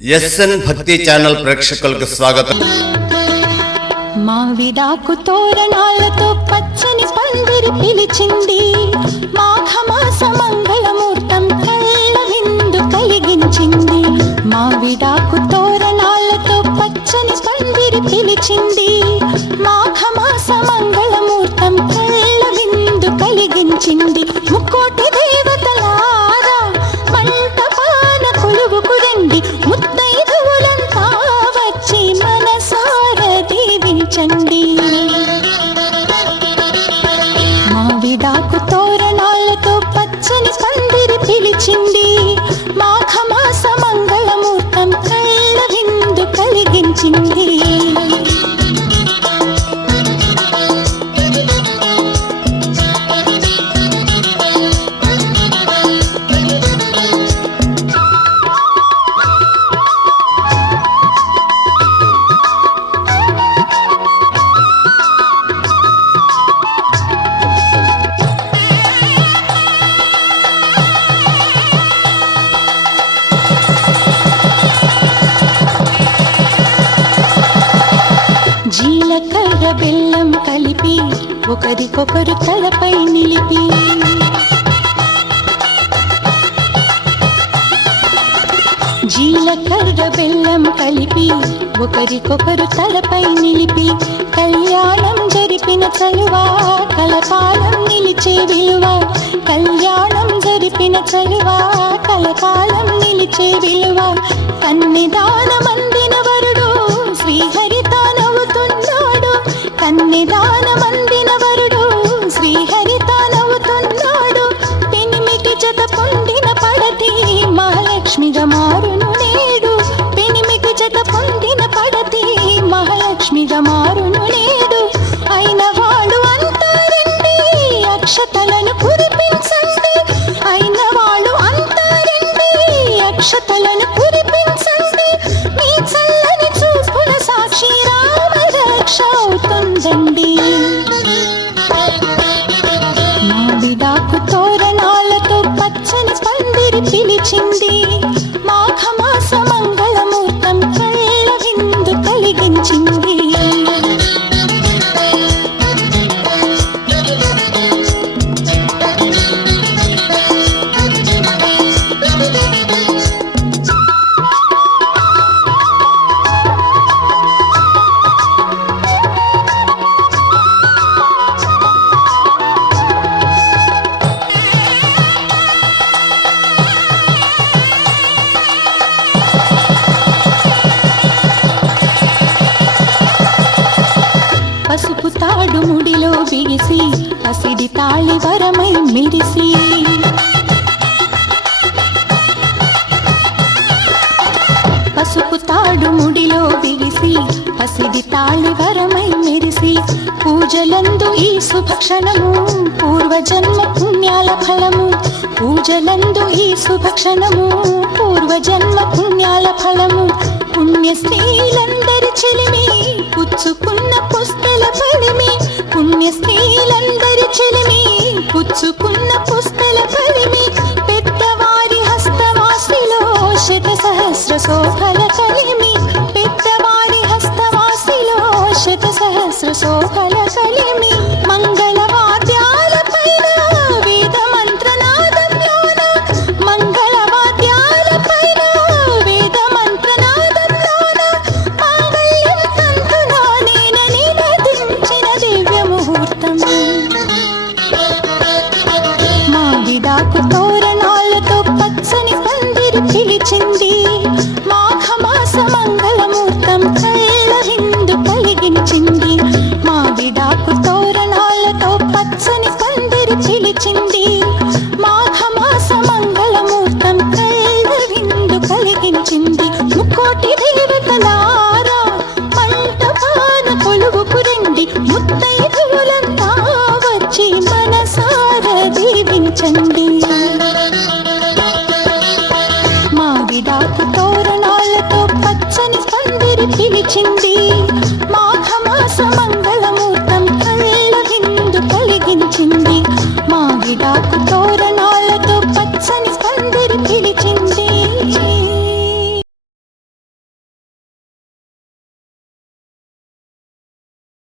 SN భక్తి channel ప్రేక్షకులకు స్వాగతం. మావిడాకు తోరణాలతో పచ్చని పందిరి పిలిచింది, మాఘమాస మంగళమూర్తం కళ్ళ విందు కలిగించింది. మావిడాకు తోరణాలతో పచ్చని పందిరి పిలిచింది, మాఘమాస మంగళమూర్తం కళ్ళ విందు కలిగించింది. ముక్కోటి దేవతలారా మంటపాన కొలువుకు రండి, ముత్తైదువులంతా వచ్చి మనసార దీవించండి. మావిడాకు తోరణాలతో పచ్చని పందిరి పిలిచింది, మాఘమాస మంగళమూర్తం కళ్ళ విందు కలిగించింది. జీలకర్ర బెల్లం కలిపి ఒకరికొకరు తలపై నిలిపి, జీలకర్ర బెల్లం కలిపి ఒకరికొకరు తలపై నిలిపి, కళ్యాణం జరిపిన చలువా కలకాలం నిలిచే విలువ, కళ్యాణం జరిపిన చలువా కలకాలం నిలిచే విలువ. కన్నెదానమందిన వరుడు శ్రీహరి తానవుతున్నాడు, కన్నెదానమందిన వరుడు శ్రీహరి తానవుతున్నాడు. పెనిమిటి జత పొందిన పడతి మహాలక్ష్మిగా మారును నేడు, పెనిమిటి జత పొందిన పడతి మహాలక్ష్మిగా మారును నేడు. అయిన వాళ్ళు అంటారండి అక్షతలను కురిపించండి, అయిన వాళ్ళు అంటారండి అక్షతలను కురిపించండి. మీ చల్లని చూపుల సాక్షి రామ రక్ష అవుతుందండి. మావిడాకు తోరణాలతో పచ్చని పందిరి పిలిచింది, మాఘమాస మంగళమూర్తం కళ్ళ విందు కలిగించింది. పసుపు తాడు ముడిలో బిగిసి పసిడి తాళి వరమై మిరిసి, పసుపు తాడు ముడిలో బిగిసి పసిడి తాళి వరమై మెరిసి, పూజలందు ఈ శుభక్షణము పూర్వజన్మ పుణ్యాల ఫలము, పూజలందు ఈ శుభక్షణము పూర్వజన్మ పుణ్యాల ఫలము. పుణ్య స్త్రీలందరి చెలిమి పుచ్చుకున్న పుస్తల ఫలిమి, పుణ్య స్త్రీలందరి చెలిమి పుచ్చుకున్న పుస్తల ఫలిమి. పెద్దవారి హస్తవాసిలో శత సహస్ర శోభ